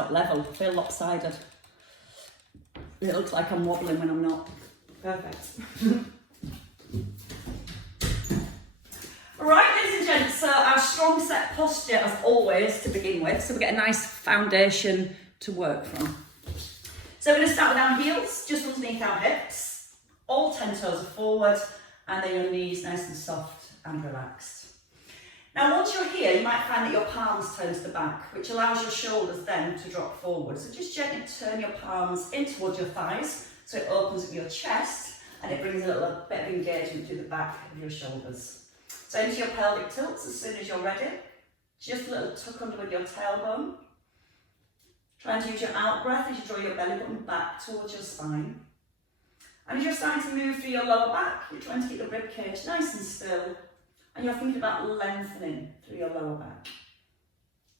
not level. I feel lopsided. It looks like I'm wobbling when I'm not. Perfect. Right, ladies and gents, so our strong set posture as always to begin with, so we get a nice foundation to work from. So we're going to start with our heels, just underneath our hips, all 10 toes are forward, and then your knees nice and soft and relaxed. Now once you're here, you might find that your palms turn to the back, which allows your shoulders then to drop forward. So just gently turn your palms in towards your thighs, so it opens up your chest, and it brings a little bit of engagement through the back of your shoulders. So into your pelvic tilts as soon as you're ready. Just a little tuck under with your tailbone. Trying to use your out breath as you draw your belly button back towards your spine. And as you're starting to move through your lower back, you're trying to keep the rib cage nice and still. And you're thinking about lengthening through your lower back.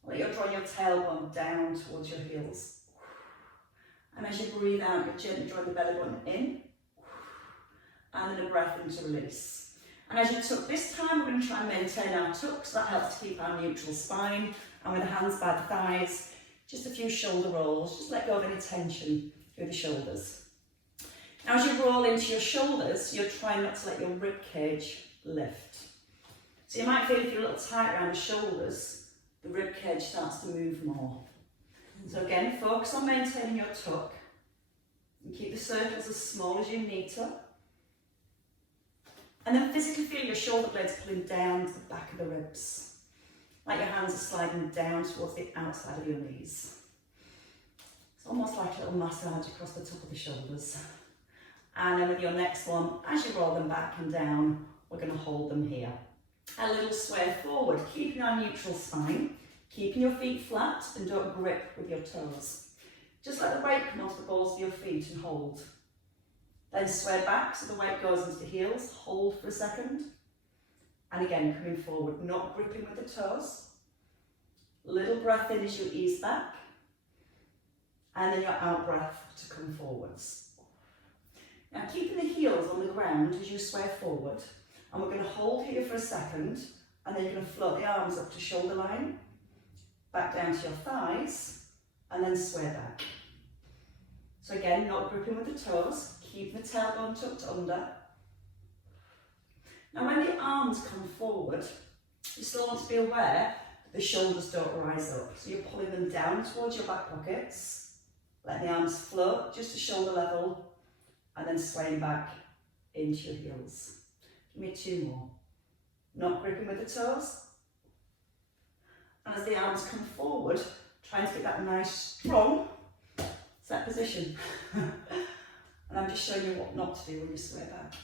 Let you draw your tailbone down towards your heels. And as you breathe out, you gently draw the belly button in. And then a breath in to release. And as you tuck this time, we're going to try and maintain our tuck, so that helps to keep our neutral spine. And with the hands by the thighs, just a few shoulder rolls, just let go of any tension through the shoulders. Now as you roll into your shoulders, you're trying not to let your rib cage lift. So you might feel if you're a little tight around the shoulders, the rib cage starts to move more. So again, focus on maintaining your tuck and keep the circles as small as you need to. And then physically feel your shoulder blades pulling down to the back of the ribs. Like your hands are sliding down towards the outside of your knees. It's almost like a little massage across the top of the shoulders. And then with your next one, as you roll them back and down, we're going to hold them here. A little sway forward, keeping our neutral spine, keeping your feet flat and don't grip with your toes. Just let the weight come off the balls of your feet and hold. Then sway back so the weight goes into the heels, hold for a second. And again, coming forward, not gripping with the toes. Little breath in as you ease back. And then your out breath to come forwards. Now keeping the heels on the ground as you sway forward. And we're going to hold here for a second. And then you're going to float the arms up to shoulder line. Back down to your thighs. And then sway back. So again, not gripping with the toes. Keep the tailbone tucked under. Now when the arms come forward, you still want to be aware that the shoulders don't rise up. So you're pulling them down towards your back pockets. Let the arms float just to shoulder level and then swaying back into your heels. Give me 2 more. Not gripping with the toes. And as the arms come forward, trying to get that nice strong set position. And I'm just showing you what not to do when you sway back.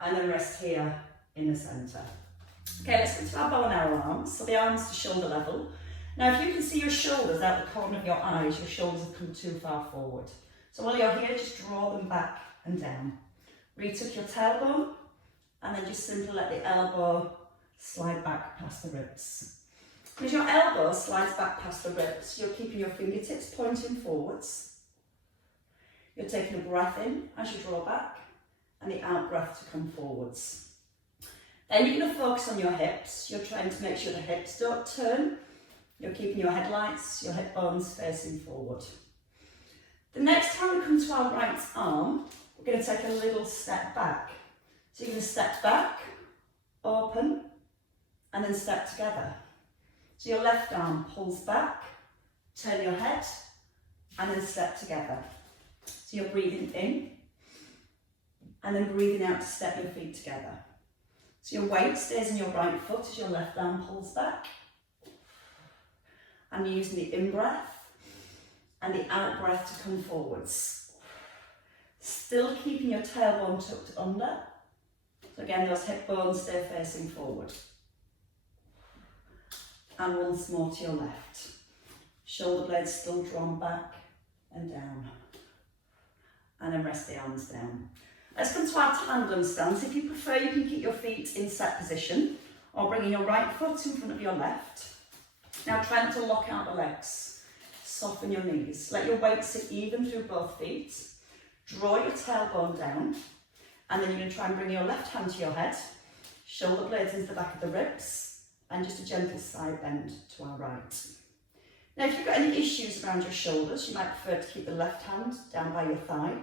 And then rest here in the centre. Okay, let's go to our bow and arrow arms. So the arms to shoulder level. Now if you can see your shoulders out the corner of your eyes, your shoulders have come too far forward. So while you're here, just draw them back and down. Retuck your tailbone, and then just simply let the elbow slide back past the ribs. As your elbow slides back past the ribs, you're keeping your fingertips pointing forwards. You're taking a breath in as you draw back, and the out breath to come forwards. Then you're going to focus on your hips. You're trying to make sure the hips don't turn. You're keeping your headlights, your hip bones facing forward. The next time we come to our right arm, we're going to take a little step back. So you're going to step back, open, and then step together. So your left arm pulls back, turn your head, and then step together. So you're breathing in, and then breathing out to step your feet together. So your weight stays in your right foot as your left arm pulls back. And you're using the in-breath and the out-breath to come forwards. Still keeping your tailbone tucked under. So again, those hip bones stay facing forward. And once more to your left. Shoulder blades still drawn back and down. And then rest the arms down. Let's come to our tandem stance. If you prefer, you can keep your feet in set position or bringing your right foot in front of your left. Now try not to lock out the legs. Soften your knees. Let your weight sit even through both feet. Draw your tailbone down. And then you're going to try and bring your left hand to your head. Shoulder blades into the back of the ribs. And just a gentle side bend to our right. Now, if you've got any issues around your shoulders, you might prefer to keep the left hand down by your thigh.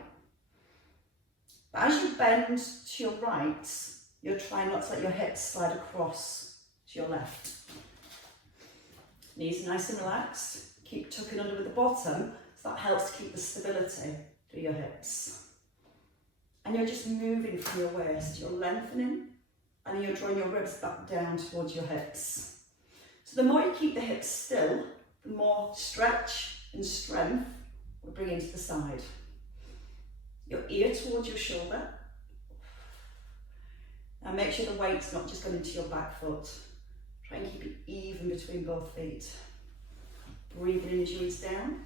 But as you bend to your right, you're trying not to let your hips slide across to your left. Knees nice and relaxed. Keep tucking under with the bottom, so that helps keep the stability through your hips. And you're just moving from your waist. You're lengthening, and then you're drawing your ribs back down towards your hips. So the more you keep the hips still, the more stretch and strength we're bringing to the side. Your ear towards your shoulder. Now make sure the weight's not just going into your back foot. Try and keep it even between both feet. Breathing in as you ease down,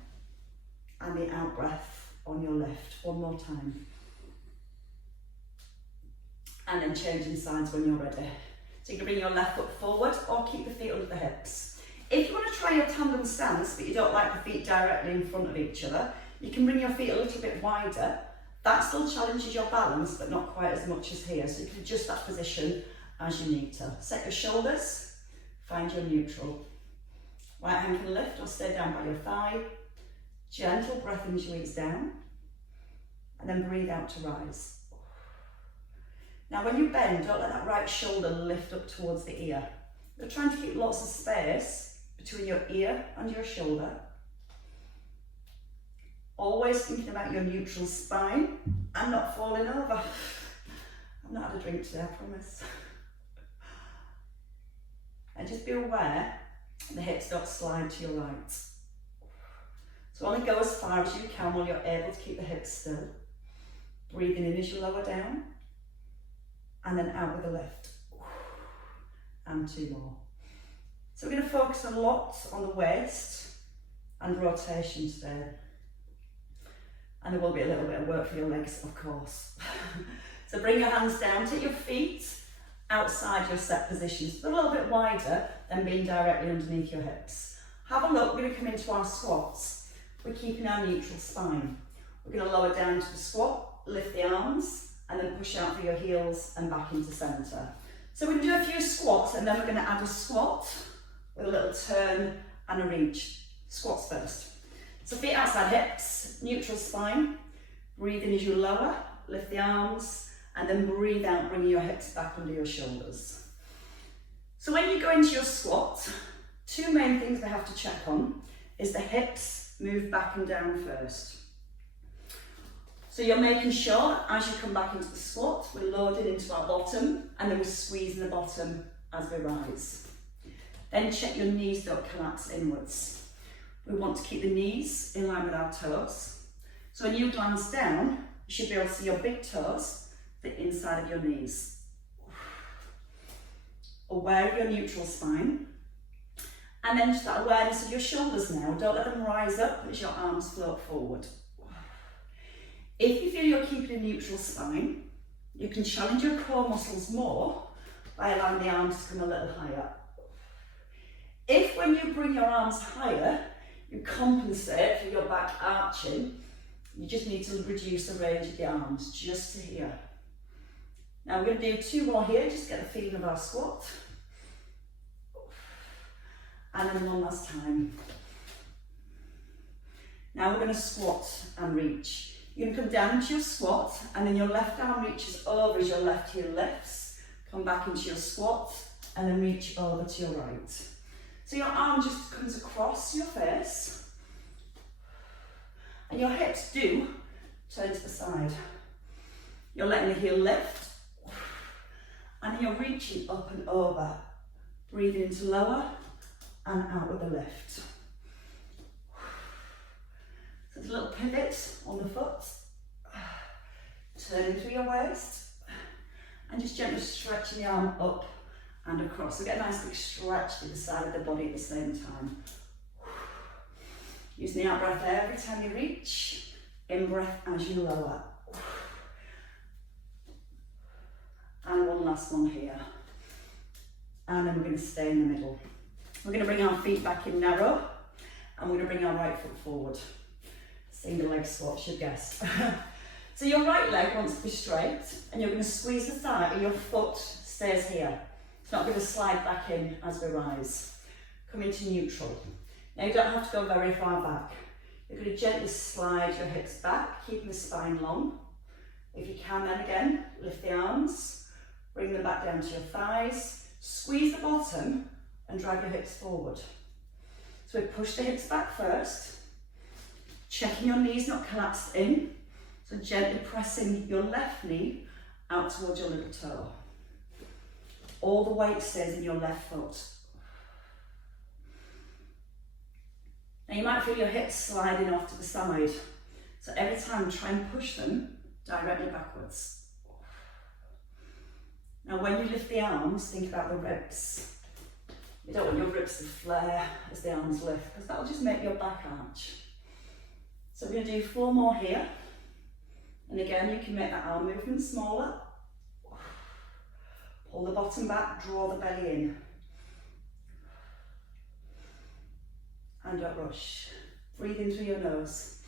and the out breath on your left. One more time. And then changing sides when you're ready. So you can bring your left foot forward or keep the feet under the hips. If you want to try your tandem stance, but you don't like the feet directly in front of each other, you can bring your feet a little bit wider. That still challenges your balance, but not quite as much as here. So you can adjust that position as you need to. Set your shoulders, find your neutral. Right hand can lift or stay down by your thigh. Gentle breath in as you ease down. And then breathe out to rise. Now when you bend, don't let that right shoulder lift up towards the ear. You're trying to keep lots of space between your ear and your shoulder. Always thinking about your neutral spine and not falling over. I've not had a drink today, I promise. And just be aware the hips don't slide to your right. So only go as far as you can while you're able to keep the hips still. Breathing in as you lower down. And then out with a lift. And 2 more. So we're going to focus a lot on the waist and rotation today. And there will be a little bit of work for your legs, of course. So bring your hands down, take your feet outside your set positions, a little bit wider than being directly underneath your hips. Have a look, we're going to come into our squats. We're keeping our neutral spine. We're going to lower down to the squat, lift the arms, and then push out through your heels and back into centre. So we can do a few squats, and then we're going to add a squat with a little turn and a reach. Squats first. So feet outside hips, neutral spine. Breathe in as you lower, lift the arms, and then breathe out, bringing your hips back under your shoulders. So when you go into your squat, 2 main things we have to check on is the hips move back and down first. So you're making sure as you come back into the squat, we're loading into our bottom, and then we're squeezing the bottom as we rise. Then check your knees don't collapse inwards. We want to keep the knees in line with our toes. So when you glance down, you should be able to see your big toes, the inside of your knees. Aware of your neutral spine. And then just that awareness of your shoulders now. Don't let them rise up as your arms float forward. If you feel you're keeping a neutral spine, you can challenge your core muscles more by allowing the arms to come a little higher. If when you bring your arms higher, you compensate for your back arching, you just need to reduce the range of the arms just to here. Now we're going to do 2 more here, just to get the feeling of our squat. And then 1 last time. Now we're going to squat and reach. You're going to come down into your squat, and then your left arm reaches over as your left heel lifts. Come back into your squat, and then reach over to your right. So your arm just comes across your face, and your hips do turn to the side. You're letting the heel lift, and then you're reaching up and over. Breathing into lower, and out with a lift. So there's a little pivot on the foot, turning through your waist, and just gently stretching the arm up and across. So get a nice big stretch to the side of the body at the same time. Using the out breath every time you reach, in breath as you lower. And 1 last one here. And then we're going to stay in the middle. We're going to bring our feet back in narrow, and we're going to bring our right foot forward. Single leg squat, you guessed. So your right leg wants to be straight, and you're going to squeeze the thigh, and your foot stays here. It's not going to slide back in as we rise. Come into neutral. Now you don't have to go very far back. You're going to gently slide your hips back, keeping the spine long. If you can, then again, lift the arms, bring them back down to your thighs, squeeze the bottom and drag your hips forward. So we push the hips back first, checking your knees not collapsed in, so gently pressing your left knee out towards your little toe. All the weight stays in your left foot. Now you might feel your hips sliding off to the side, so every time try and push them directly backwards. Now when you lift the arms, think about the ribs. You don't want your ribs to flare as the arms lift, because that'll just make your back arch. So we're going to do 4 more here. And again, you can make that arm movement smaller. Pull the bottom back, draw the belly in. And don't rush. Breathe in through your nose.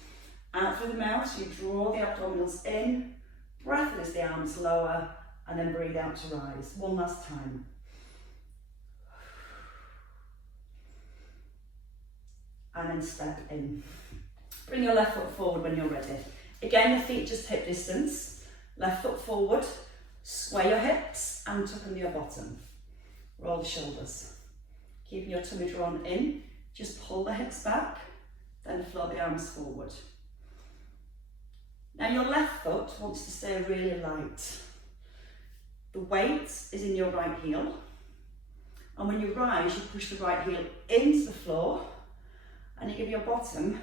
Out through the mouth, you draw the abdominals in. Breath in as the arms lower, and then breathe out to rise. One last time. And then step in. Bring your left foot forward when you're ready. Again, the feet just hip distance. Left foot forward, sway your hips and tuck under your bottom. Roll the shoulders. Keeping your tummy drawn in, just pull the hips back, then float the arms forward. Now your left foot wants to stay really light. The weight is in your right heel. And when you rise, you push the right heel into the floor and you give your bottom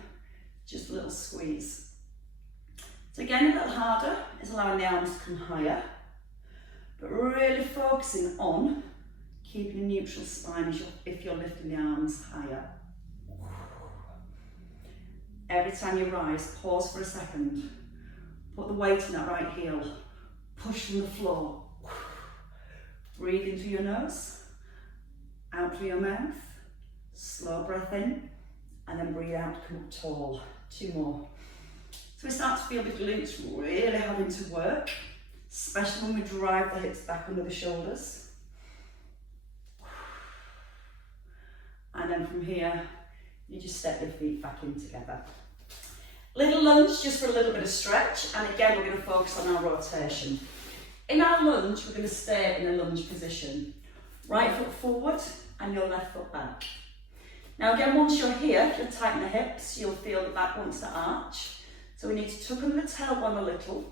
just a little squeeze. So again, a little harder is allowing the arms to come higher, but really focusing on keeping a neutral spine if you're lifting the arms higher. Every time you rise, pause for a second. Put the weight in that right heel. Push from the floor. Breathe into your nose, out through your mouth. Slow breath in, and then breathe out, come up tall. 2 more. So we start to feel the glutes really having to work, especially when we drive the hips back under the shoulders. And then from here, you just step your feet back in together. Little lunge just for a little bit of stretch, and again we're going to focus on our rotation. In our lunge, we're going to stay in a lunge position. Right foot forward and your left foot back. Now again, once you're here, you'll tighten the hips, you'll feel the back wants to arch. So we need to tuck under the tailbone a little,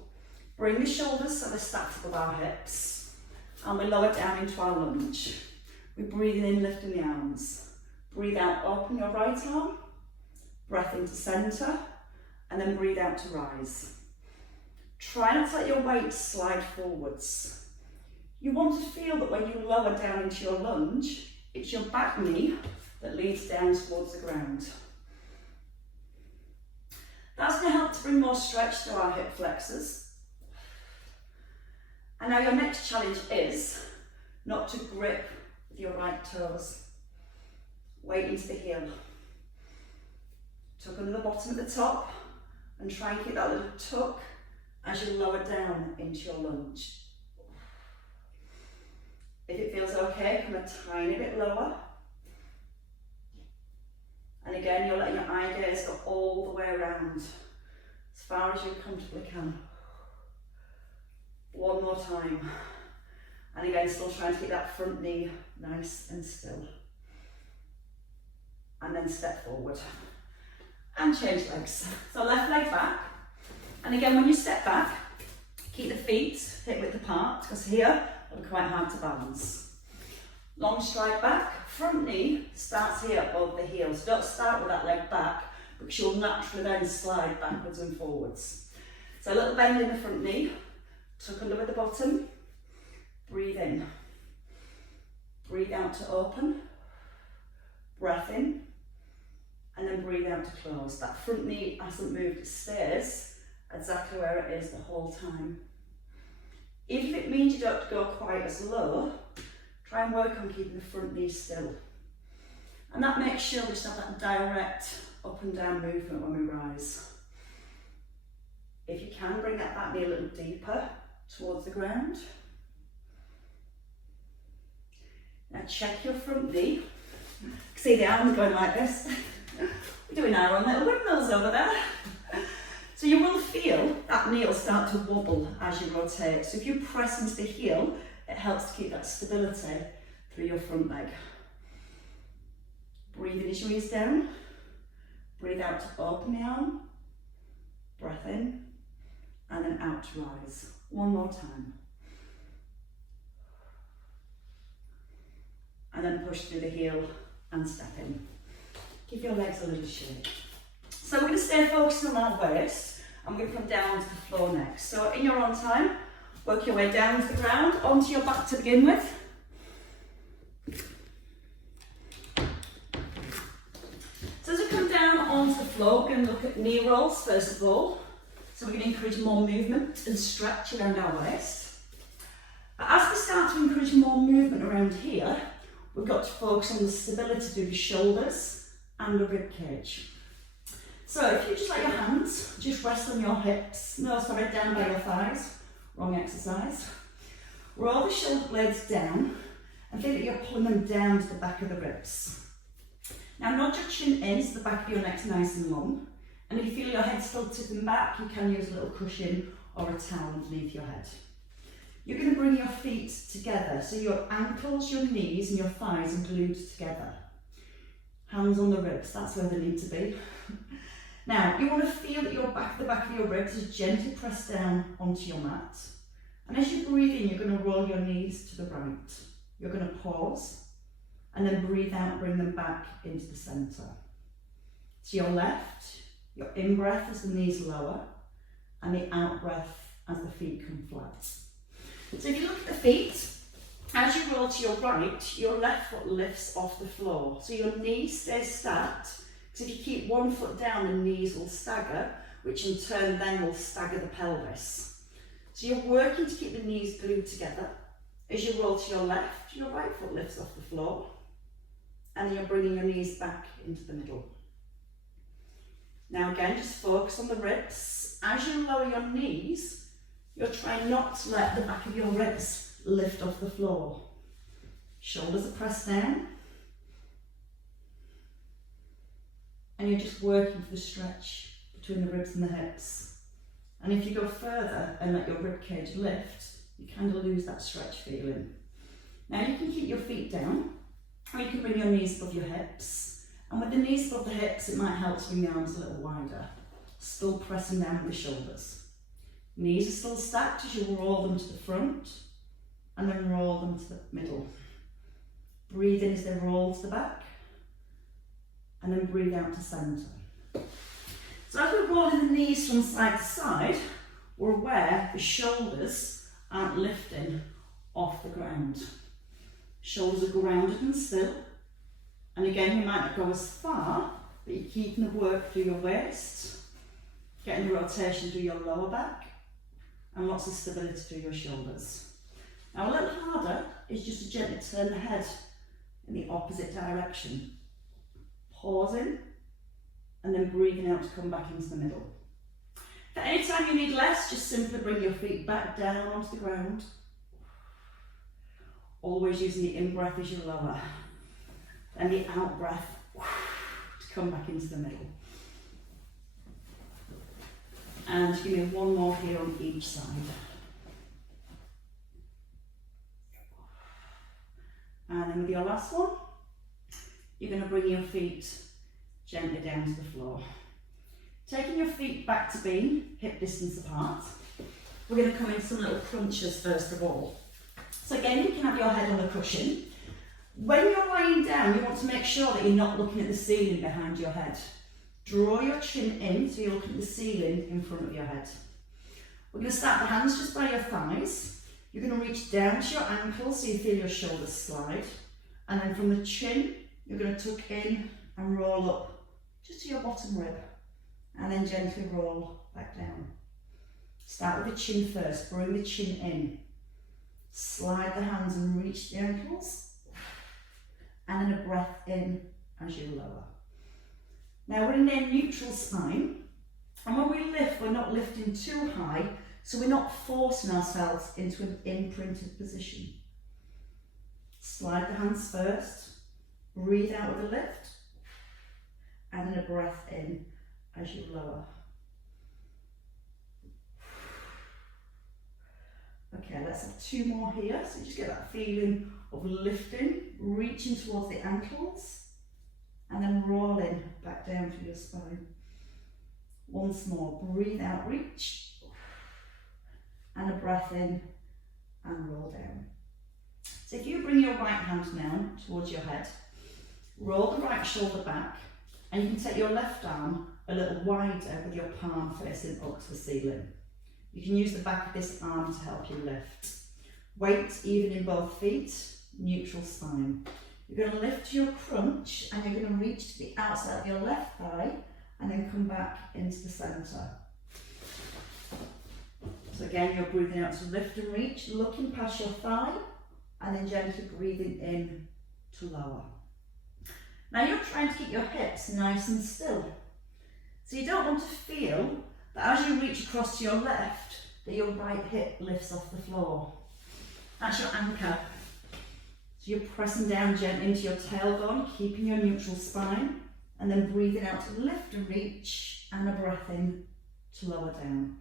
bring the shoulders so they're stacked above our hips, and we lower down into our lunge. We're breathing in, lifting the arms. Breathe out, open your right arm, breath into centre, and then breathe out to rise. Try not to let your weight slide forwards. You want to feel that when you lower down into your lunge, it's your back knee that leads down towards the ground. That's going to help to bring more stretch to our hip flexors. And now your next challenge is not to grip with your right toes. Weight into the heel. Tuck under the bottom at the top and try and keep that little tuck as you lower down into your lunge. If it feels okay, come a tiny bit lower. And again, you're letting your eye gaze go all the way around, as far as you comfortably can. 1 more time. And again, still trying to keep that front knee nice and still. And then step forward. And change legs. So left leg back. And again, when you step back, keep the feet hip width apart, because here it'll be quite hard to balance. Long stride back, front knee starts here above the heel. So don't start with that leg back, because you'll naturally then slide backwards and forwards. So a little bend in the front knee, tuck under with the bottom, breathe in. Breathe out to open, breath in, and then breathe out to close. That front knee hasn't moved, it stays exactly where it is the whole time. If it means you don't go quite as low, try and work on keeping the front knee still. And that makes sure we just have that direct up and down movement when we rise. If you can, bring that back knee a little deeper towards the ground. Now check your front knee. See the arms going like this. We're doing our own little windmills over there. So you will feel that knee will start to wobble as you rotate. So if you press into the heel, it helps to keep that stability through your front leg. Breathe in as you ease down. Breathe out to open the arm. Breath in. And then out to rise. One more time. And then push through the heel and step in. Give your legs a little shake. So we're going to stay focused on our waist, and we're going to come down to the floor next. So in your own time, work your way down to the ground, onto your back to begin with. So as we come down onto the floor, we're going to look at knee rolls first of all. So we're going to encourage more movement and stretch around our waist. But as we start to encourage more movement around here, we've got to focus on the stability through the shoulders and the rib cage. So if you just let your hands just rest on your hips, down by your thighs, wrong exercise. Roll the shoulder blades down and feel that you're pulling them down to the back of the ribs. Now nod your chin in so the back of your neck's nice and long. And if you feel your head still tipping back, you can use a little cushion or a towel underneath your head. You're going to bring your feet together, so your ankles, your knees and your thighs are glued together. Hands on the ribs, that's where they need to be. Now, you want to feel that the back of your ribs is gently pressed down onto your mat. And as you breathe in, you're going to roll your knees to the right. You're going to pause and then breathe out, bring them back into the centre. To your left, your in-breath as the knees lower and the out-breath as the feet come flat. So if you look at the feet, as you roll to your right, your left foot lifts off the floor. So your knee stays stacked. Because if you keep one foot down, the knees will stagger, which in turn then will stagger the pelvis. So you're working to keep the knees glued together. As you roll to your left, your right foot lifts off the floor. And then you're bringing your knees back into the middle. Now again, just focus on the ribs. As you lower your knees, you're trying not to let the back of your ribs lift off the floor. Shoulders are pressed down. And you're just working for the stretch between the ribs and the hips. And if you go further and let your rib cage lift, you kind of lose that stretch feeling. Now you can keep your feet down, or you can bring your knees above your hips. And with the knees above the hips, it might help to bring the arms a little wider. Still pressing down with the shoulders. Knees are still stacked as you roll them to the front, and then roll them to the middle. Breathe in as they roll to the back. And then breathe out to centre. So as we're rolling the knees from side to side, we're aware the shoulders aren't lifting off the ground. Shoulders are grounded and still. And again, you might not go as far, but you're keeping the work through your waist, getting the rotation through your lower back, and lots of stability through your shoulders. Now a little harder is just to gently turn the head in the opposite direction. Pausing and then breathing out to come back into the middle. At any time you need less, just simply bring your feet back down onto the ground. Always using the in-breath as you lower. And the out-breath to come back into the middle. And give me one more here on each side. And then with your last one, you're going to bring your feet gently down to the floor. Taking your feet back to being hip distance apart, we're going to come in some little crunches first of all. So again, you can have your head on the cushion. When you're lying down, you want to make sure that you're not looking at the ceiling behind your head. Draw your chin in so you're looking at the ceiling in front of your head. We're going to start the hands just by your thighs. You're going to reach down to your ankles so you feel your shoulders slide. And then from the chin, you're going to tuck in and roll up just to your bottom rib. And then gently roll back down. Start with the chin first, bring the chin in. Slide the hands and reach the ankles. And then a breath in as you lower. Now we're in a neutral spine. And when we lift, we're not lifting too high, so we're not forcing ourselves into an imprinted position. Slide the hands first. Breathe out with a lift. and then a breath in as you lower. Okay, let's have 2 more here. So just get that feeling of lifting, reaching towards the ankles, and then rolling back down through your spine. Once more, breathe out, reach, and a breath in, and roll down. So if you bring your right hand now towards your head, roll the right shoulder back, and you can take your left arm a little wider with your palm facing up to the ceiling. You can use the back of this arm to help you lift. Weight even in both feet, neutral spine. You're going to lift to your crunch, and you're going to reach to the outside of your left thigh, and then come back into the centre. So again, you're breathing out to lift and reach, looking past your thigh, and then gently breathing in to lower. Now you're trying to keep your hips nice and still. So you don't want to feel that as you reach across to your left, that your right hip lifts off the floor. That's your anchor. So you're pressing down gently into your tailbone, keeping your neutral spine, and then breathing out to lift and reach, and a breath in to lower down.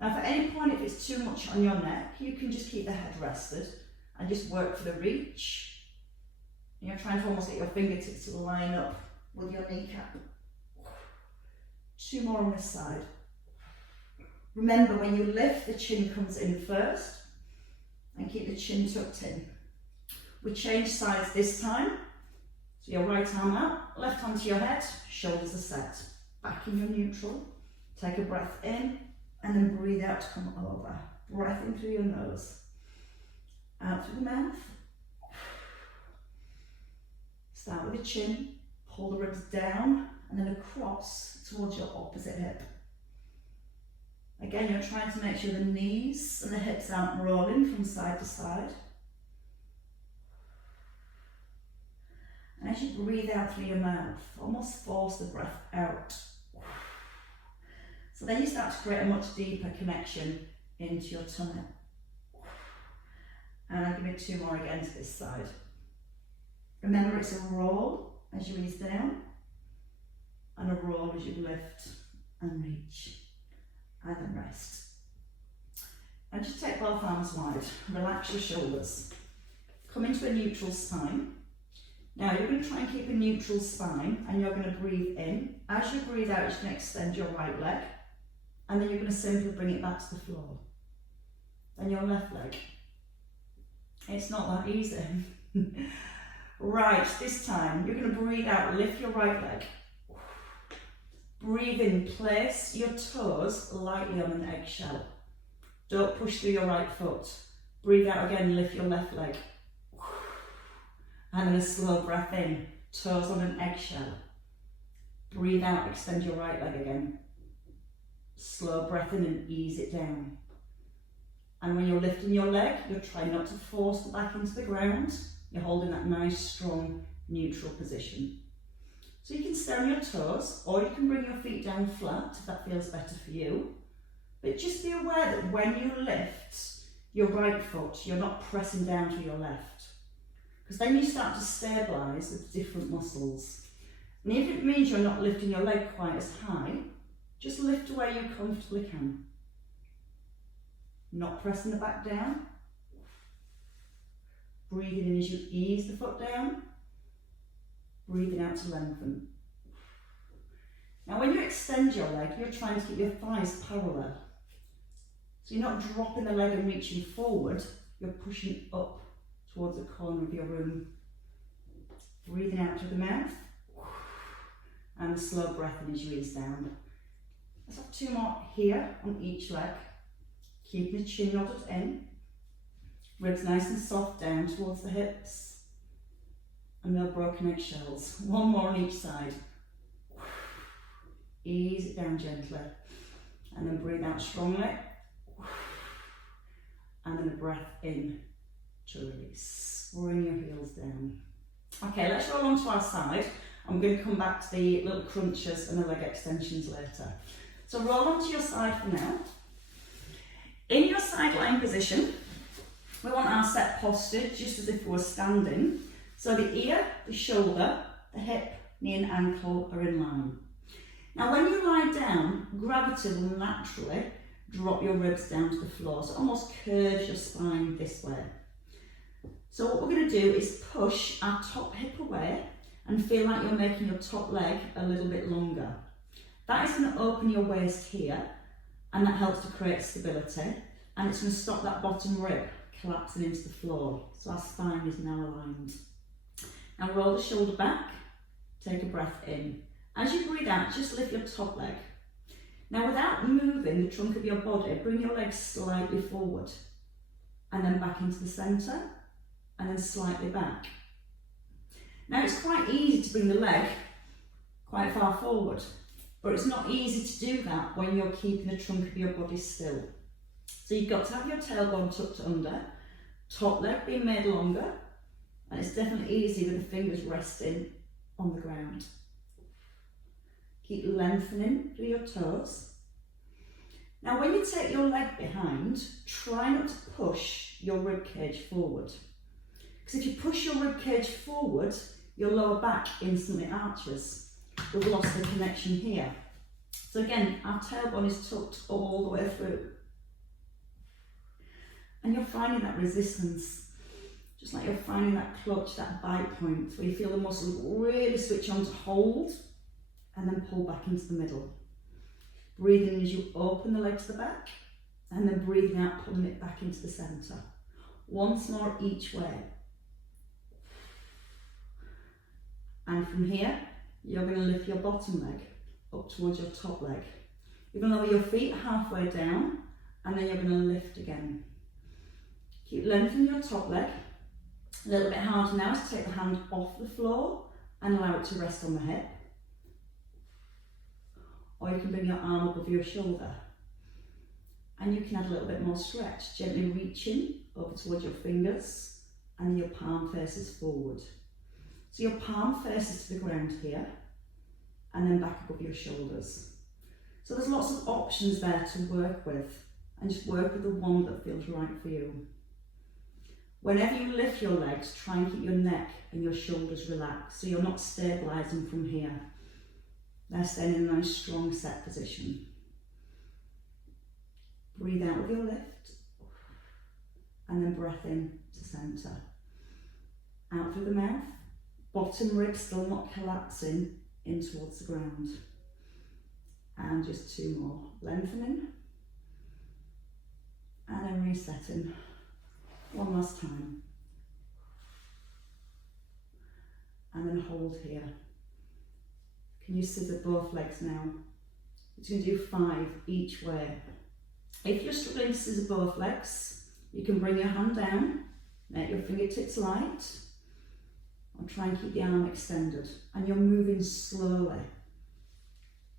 Now, if at any point if it's too much on your neck, you can just keep the head rested and just work for the reach. And you're trying to almost get your fingertips to line up with your kneecap. 2 more on this side. Remember, when you lift, the chin comes in first, and keep the chin tucked in. We change sides this time. So your right arm out, left hand to your head, shoulders are set. Back in your neutral. Take a breath in, and then breathe out to come over. Breath in through your nose. Out through the mouth. Start with the chin, pull the ribs down, and then across towards your opposite hip. Again, you're trying to make sure the knees and the hips aren't rolling from side to side. And as you breathe out through your mouth, almost force the breath out. So then you start to create a much deeper connection into your tummy. And I'll give it 2 more again to this side. Remember, it's a roll as you ease down, and a roll as you lift and reach, and then rest. And just take both arms wide, relax your shoulders. Come into a neutral spine. Now you're going to try and keep a neutral spine, and you're going to breathe in. As you breathe out, you're going to extend your right leg, and then you're going to simply bring it back to the floor. Then your left leg. It's not that easy. Right, this time you're going to breathe out, lift your right leg. Breathe in, place your toes lightly on an eggshell. Don't push through your right foot. Breathe out again, lift your left leg. And then a slow breath in, toes on an eggshell. Breathe out, extend your right leg again. Slow breath in and ease it down. And when you're lifting your leg, you're trying not to force the back into the ground. You're holding that nice, strong, neutral position. So you can stay on your toes, or you can bring your feet down flat if that feels better for you. But just be aware that when you lift your right foot, you're not pressing down to your left. Because then you start to stabilise with different muscles. And if it means you're not lifting your leg quite as high, just lift where you comfortably can. Not pressing the back down. Breathing in as you ease the foot down. Breathing out to lengthen. Now when you extend your leg, you're trying to keep your thighs parallel. So you're not dropping the leg and reaching forward, you're pushing up towards the corner of your room. Breathing out through the mouth. And a slow breath in as you ease down. Let's have 2 more here on each leg. Keeping the chin nodded in. Ribs nice and soft down towards the hips. And no broken eggshells. 1 more on each side. Ease it down gently. And then breathe out strongly. And then a breath in to release. Bring your heels down. Okay, let's roll onto our side. I'm going to come back to the little crunches and the leg extensions later. So roll onto your side for now. In your side lying position, we want our set posture just as if we were standing. So the ear, the shoulder, the hip knee and ankle are in line. Now when you lie down, gravity will naturally drop your ribs down to the floor, so it almost curves your spine this way. So what we're going to do is push our top hip away and feel like you're making your top leg a little bit longer. That is going to open your waist here, and that helps to create stability, and it's going to stop that bottom rib collapsing into the floor. So our spine is now aligned. Now roll the shoulder back, take a breath in. As you breathe out, just lift your top leg. Now without moving the trunk of your body, bring your legs slightly forward and then back into the centre and then slightly back. Now it's quite easy to bring the leg quite far forward, but it's not easy to do that when you're keeping the trunk of your body still. So you've got to have your tailbone tucked under, top leg being made longer, and it's definitely easy with the fingers resting on the ground. Keep lengthening through your toes. Now when you take your leg behind, try not to push your rib cage forward. Because if you push your rib cage forward, your lower back instantly arches. We've lost the connection here. So again, our tailbone is tucked all the way through. And you're finding that resistance, just like you're finding that clutch, that bite point, where you feel the muscles really switch on to hold and then pull back into the middle. Breathing in as you open the leg to the back, and then breathing out, pulling it back into the centre. Once more each way. And from here, you're going to lift your bottom leg up towards your top leg. You're going to lower your feet halfway down, and then you're going to lift again. Keep lengthening your top leg. A little bit harder now is to take the hand off the floor and allow it to rest on the hip. Or you can bring your arm above your shoulder. And you can add a little bit more stretch, gently reaching over towards your fingers, and your palm faces forward. So your palm faces to the ground here, and then back above your shoulders. So there's lots of options there to work with, and just work with the one that feels right for you. Whenever you lift your legs, try and keep your neck and your shoulders relaxed, so you're not stabilising from here. They're staying in a nice strong set position. Breathe out with your lift, and then breath in to centre. Out through the mouth, bottom rib still not collapsing in towards the ground. And just two more. Lengthening, and then resetting. One last time. And then hold here. Can you scissor both legs now? You're going to do 5 each way. If you're struggling to scissor both legs, you can bring your hand down, let your fingertips light, or try and keep the arm extended. And you're moving slowly,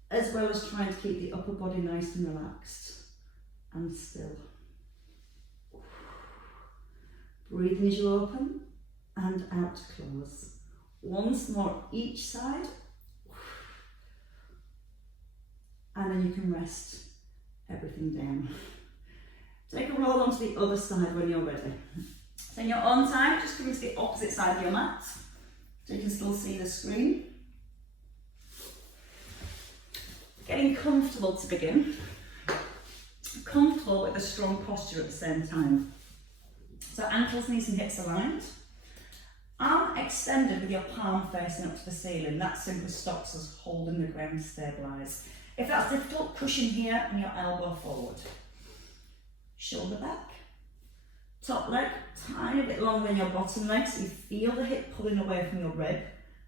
as well as trying to keep the upper body nice and relaxed and still. Breathing as you open and out to close. Once more each side. And then you can rest everything down. Take a roll onto the other side when you're ready. So in your own time, just come to the opposite side of your mat, so you can still see the screen. Getting comfortable to begin. Comfortable with a strong posture at the same time. So ankles, knees and hips aligned. Arm extended with your palm facing up to the ceiling. That simply stops us holding the ground to stabilise. If that's difficult, cushion here and your elbow forward. Shoulder back. Top leg, tiny bit longer than your bottom leg, so you feel the hip pulling away from your rib,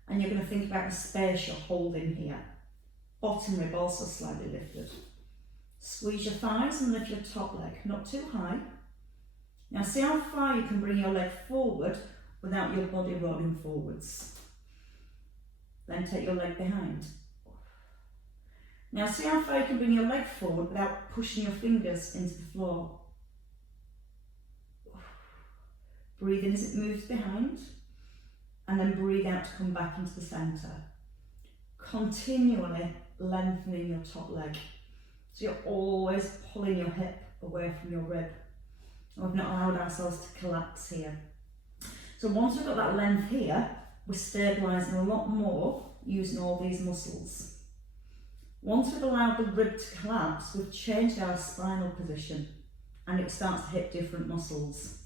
and you're going to think about the space you're holding here. Bottom rib also slightly lifted. Squeeze your thighs and lift your top leg, not too high. Now see how far you can bring your leg forward without your body rolling forwards. Then take your leg behind. Now see how far you can bring your leg forward without pushing your fingers into the floor. Breathe in as it moves behind, and then breathe out to come back into the centre. Continually lengthening your top leg. So you're always pulling your hip away from your rib. And we've not allowed ourselves to collapse here. So once we've got that length here, we're stabilising a lot more using all these muscles. Once we've allowed the rib to collapse, we've changed our spinal position and it starts to hit different muscles.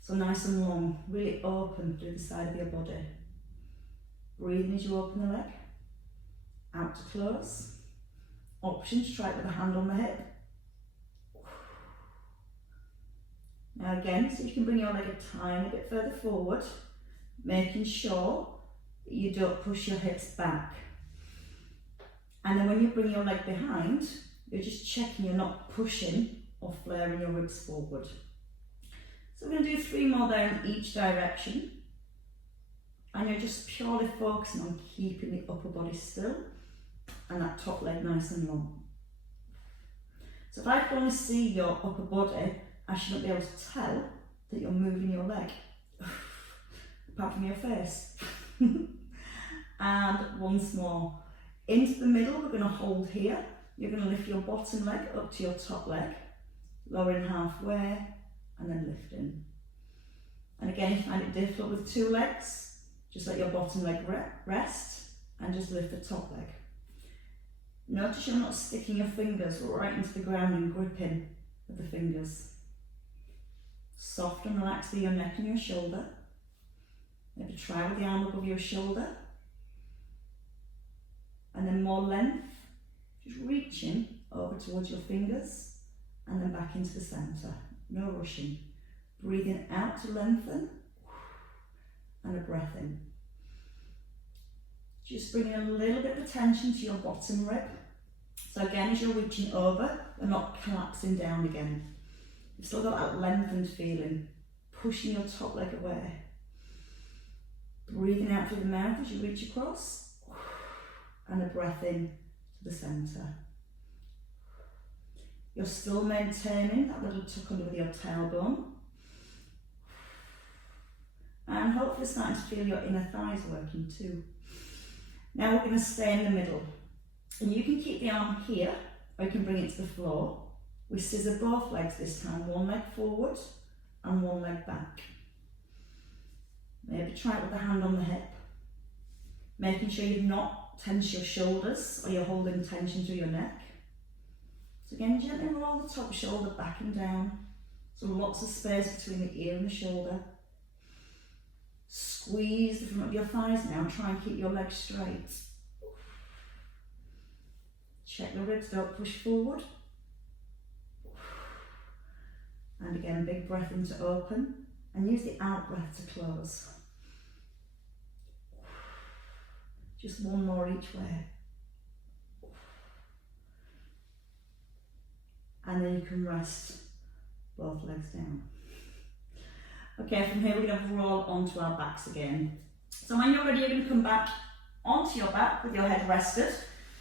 So nice and long, really open through the side of your body. Breathing as you open the leg, out to close. Option to try it with a hand on the hip. Now again, so you can bring your leg a tiny bit further forward, making sure that you don't push your hips back. And then when you bring your leg behind, you're just checking you're not pushing or flaring your ribs forward. So we're going to do 3 more there in each direction. And you're just purely focusing on keeping the upper body still and that top leg nice and long. So if I can only see your upper body, I shouldn't be able to tell that you're moving your leg, apart from your face. And once more. Into the middle, we're going to hold here. You're going to lift your bottom leg up to your top leg, lowering halfway, and then lifting. And again, if you find it difficult with 2 legs, just let your bottom leg rest and just lift the top leg. Notice you're not sticking your fingers right into the ground and gripping with the fingers. Soft and relaxed through your neck and your shoulder. Maybe try with the arm above your shoulder. And then more length, just reaching over towards your fingers and then back into the centre. No rushing. Breathing out to lengthen and a breath in. Just bringing a little bit of attention to your bottom rib. So again, as you're reaching over, we're not collapsing down again. You've still got that lengthened feeling, pushing your top leg away. Breathing out through the mouth as you reach across. And a breath in to the centre. You're still maintaining that little tuck under with your tailbone. And hopefully starting to feel your inner thighs working too. Now we're going to stay in the middle. And you can keep the arm here, or you can bring it to the floor. We scissor both legs this time, 1 leg forward and 1 leg back. Maybe try it with the hand on the hip. Making sure you've not tense your shoulders or you're holding tension through your neck. So again, gently roll the top shoulder back and down. So lots of space between the ear and the shoulder. Squeeze the front of your thighs now, try and keep your legs straight. Check the ribs, don't push forward. And again, big breath in to open and use the out breath to close. Just 1 more each way. And then you can rest both legs down. Okay, from here we're going to roll onto our backs again. So when you're ready, you're going to come back onto your back with your head rested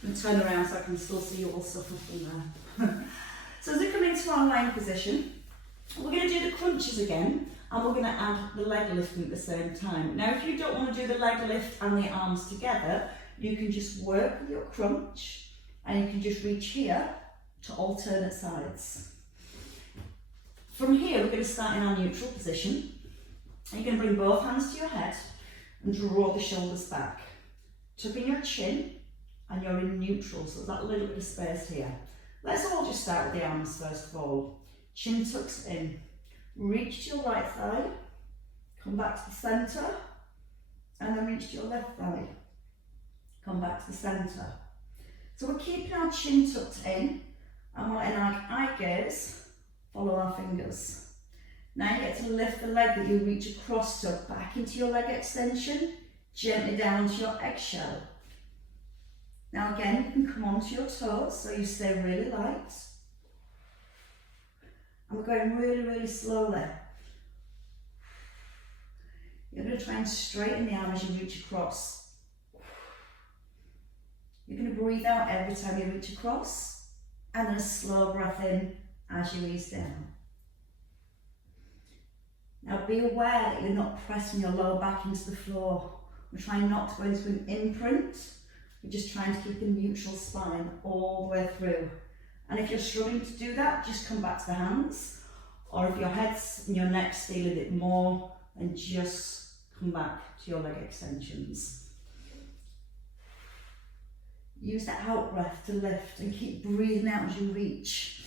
and turn around so I can still see you all suffer from there. So as we come into our lying position, we're going to do the crunches again. And we're going to add the leg lifting at the same time. Now, if you don't want to do the leg lift and the arms together, you can just work with your crunch and you can just reach here to alternate sides. From here, we're going to start in our neutral position. You're going to bring both hands to your head and draw the shoulders back. Tuck in your chin and you're in neutral, so there's that little bit of space here. Let's all just start with the arms first of all. Chin tucks in. Reach to your right thigh, come back to the centre, and then reach to your left thigh, come back to the centre. So we're keeping our chin tucked in, and we're letting our eye gaze follow our fingers. Now you get to lift the leg that you reach across to back into your leg extension, gently down to your eggshell. Now again, you can come onto your toes, so you stay really light. And we're going really, really slowly. You're going to try and straighten the arm as you reach across. You're going to breathe out every time you reach across, and then a slow breath in as you ease down. Now be aware that you're not pressing your lower back into the floor. We're trying not to go into an imprint. We're just trying to keep a neutral spine all the way through. And if you're struggling to do that, just come back to the hands. Or if your head's and your neck's feeling it more, then just come back to your leg extensions. Use that out breath to lift and keep breathing out as you reach.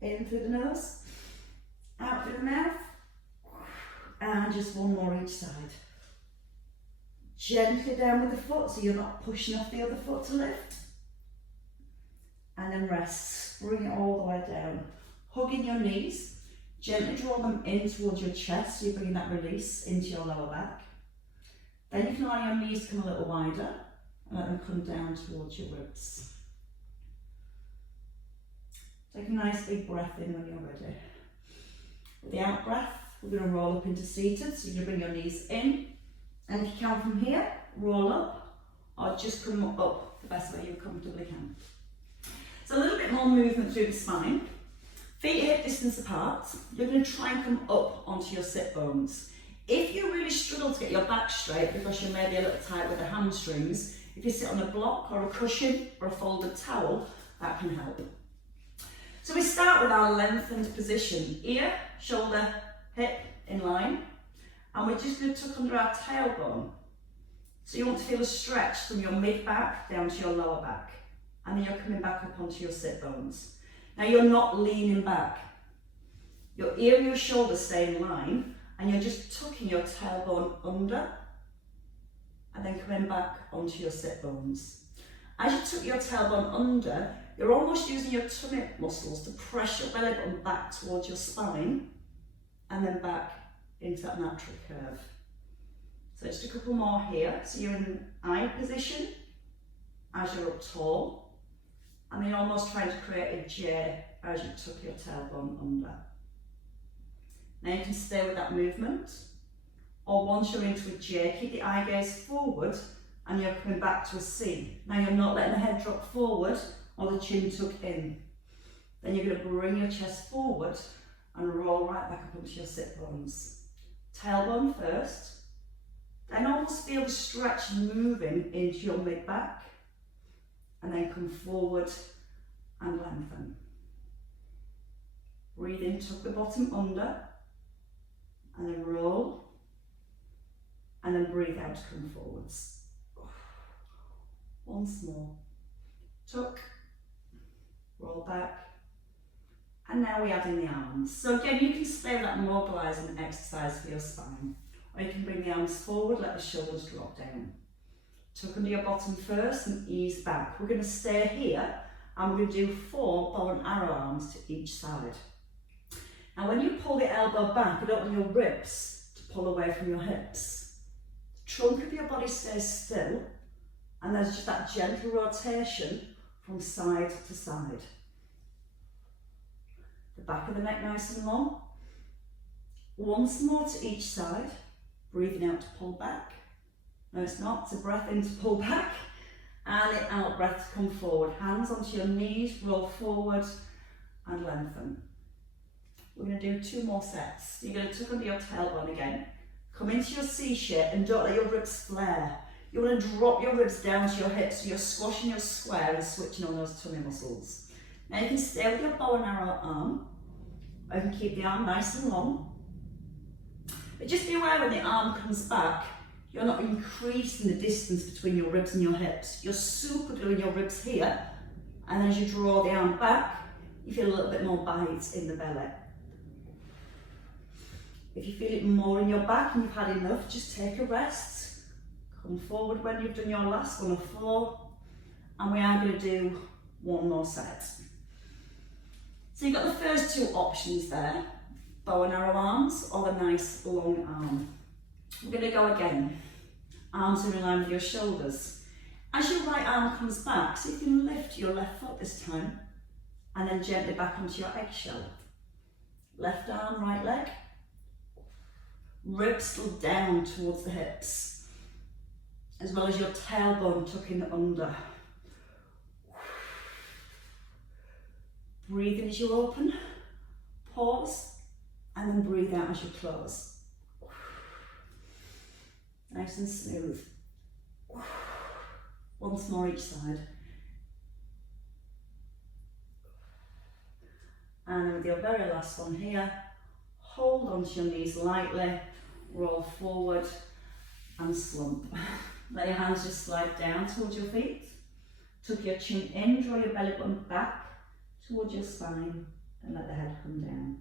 In through the nose, out through the mouth, and just one more each side. Gently down with the foot so you're not pushing off the other foot to lift. And then rest, bring it all the way down. Hugging your knees, gently draw them in towards your chest so you're bringing that release into your lower back. Then you can allow your knees to come a little wider and let them come down towards your ribs. Take a nice big breath in when you're ready. With the out breath, we're going to roll up into seated, so you're going to bring your knees in, and if you can from here, roll up, or just come up the best way you comfortably can. So a little bit more movement through the spine. Feet hip distance apart. You're going to try and come up onto your sit bones. If you really struggle to get your back straight because you may be a little tight with the hamstrings, if you sit on a block or a cushion or a folded towel, that can help. So we start with our lengthened position. Ear, shoulder, hip in line. And we're just going to tuck under our tailbone. So you want to feel a stretch from your mid-back down to your lower back. And then you're coming back up onto your sit bones. Now you're not leaning back. Your ear and your shoulder stay in line, and you're just tucking your tailbone under and then coming back onto your sit bones. As you tuck your tailbone under, you're almost using your tummy muscles to press your belly button back towards your spine and then back into that natural curve. So just a couple more here. So you're in eye position as you're up tall, and then you're almost trying to create a J as you tuck your tailbone under. Now you can stay with that movement, or once you're into a J, keep the eye gaze forward and you're coming back to a C. Now you're not letting the head drop forward or the chin tuck in. Then you're going to bring your chest forward and roll right back up onto your sit bones. Tailbone first, then almost feel the stretch moving into your mid-back, and then come forward and lengthen. Breathe in, tuck the bottom under, and then roll, and then breathe out to come forwards. Once more. Tuck, roll back, and now we add in the arms. So again, you can stay with that mobilising exercise for your spine, or you can bring the arms forward, let the shoulders drop down. Tuck under your bottom first and ease back. We're going to stay here, and we're going to do 4 bow and arrow arms to each side. Now when you pull the elbow back, you don't want your ribs to pull away from your hips. The trunk of your body stays still, and there's just that gentle rotation from side to side. The back of the neck nice and long. Once more to each side, breathing out to pull back. No, it's not. It's a breath in to pull back, and the out breath to come forward. Hands onto your knees, roll forward and lengthen. We're going to do 2 more sets. You're going to tuck under your tailbone again. Come into your C shape and don't let your ribs flare. You want to drop your ribs down to your hips so you're squashing your square and switching on those tummy muscles. Now you can stay with your bow and arrow arm, or you can keep the arm nice and long. But just be aware when the arm comes back, you're not increasing the distance between your ribs and your hips. You're super gluing your ribs here, and then as you draw the arm back, you feel a little bit more bite in the belly. If you feel it more in your back and you've had enough, just take a rest. Come forward when you've done your last 1 of 4, and we are going to do 1 more set. So you've got the first 2 options there, bow and arrow arms or the nice long arm. We're going to go again. Arms are in line with your shoulders. As your right arm comes back, see if you can lift your left foot this time, and then gently back onto your eggshell. Left arm, right leg. Ribs still down towards the hips, as well as your tailbone tucking under. Breathe in as you open, pause, and then breathe out as you close. Nice and smooth. Once more each side. And then with your very last one here, hold onto your knees lightly, roll forward and slump. Let your hands just slide down towards your feet. Tuck your chin in, draw your belly button back towards your spine and let the head come down.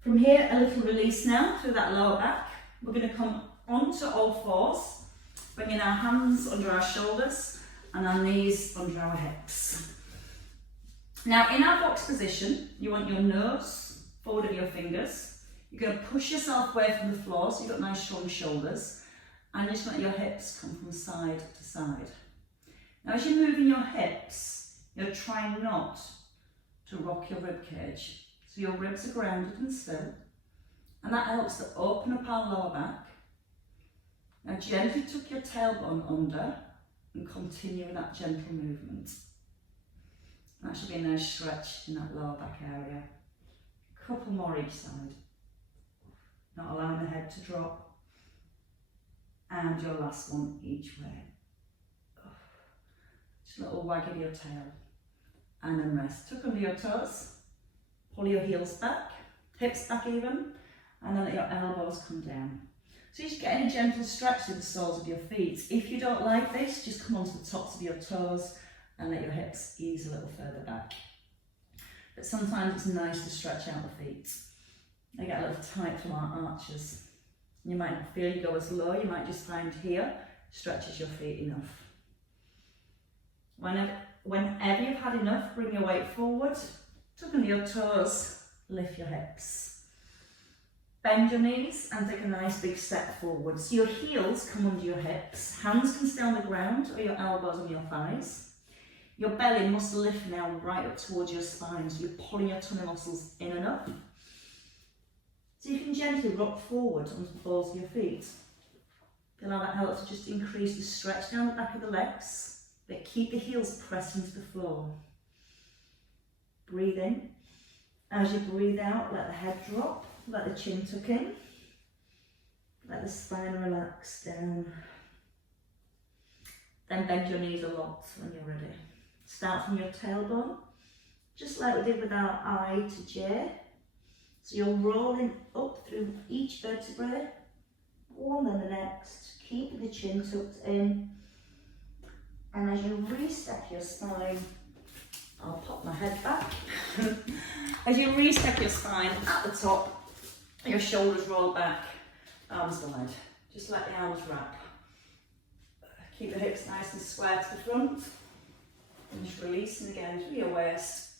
From here, a little release now through that lower back. We're going to come onto all fours, bringing our hands under our shoulders and our knees under our hips. Now in our box position, you want your nose forward of your fingers. You're going to push yourself away from the floor so you've got nice strong shoulders, and just let your hips come from side to side. Now as you're moving your hips, you're trying not to rock your rib cage. So your ribs are grounded and still, and that helps to open up our lower back. Now gently tuck your tailbone under and continue that gentle movement. That should be a nice stretch in that lower back area. A couple more each side. Not allowing the head to drop. And your last one each way. Just a little wag of your tail. And then rest. Tuck under your toes. Pull your heels back. Hips back even. And then let your elbows come down. So you're just getting a gentle stretch through the soles of your feet. If you don't like this, just come onto the tops of your toes and let your hips ease a little further back. But sometimes it's nice to stretch out the feet. They get a little tight from our arches. You might not feel you go as low, you might just find here stretches your feet enough. Whenever you've had enough, bring your weight forward, tuck under your toes, lift your hips. Bend your knees and take a nice big step forward. So your heels come under your hips, hands can stay on the ground or your elbows on your thighs. Your belly must lift now right up towards your spine, so you're pulling your tummy muscles in and up. So you can gently rock forward onto the balls of your feet. Feel how that helps to just increase the stretch down the back of the legs, but keep the heels pressed into the floor. Breathe in. As you breathe out, let the head drop, let the chin tuck in, let the spine relax down. Then bend your knees a lot when you're ready. Start from your tailbone, just like we did with our I to J. So you're rolling up through each vertebrae, one then the next, keeping the chin tucked in. And as you restep your spine, I'll pop my head back. As you restep your spine at the top, your shoulders roll back, arms wide. Just let the arms wrap. Keep the hips nice and square to the front. And just releasing again through your waist.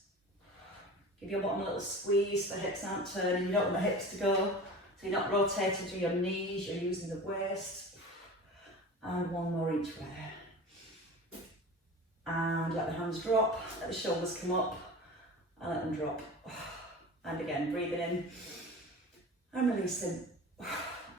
Give your bottom a little squeeze, the hips aren't turning, you don't want the hips to go. So you're not rotating through your knees, you're using the waist. And one more each way. And let the hands drop, let the shoulders come up, and let them drop. And again, breathing in and releasing.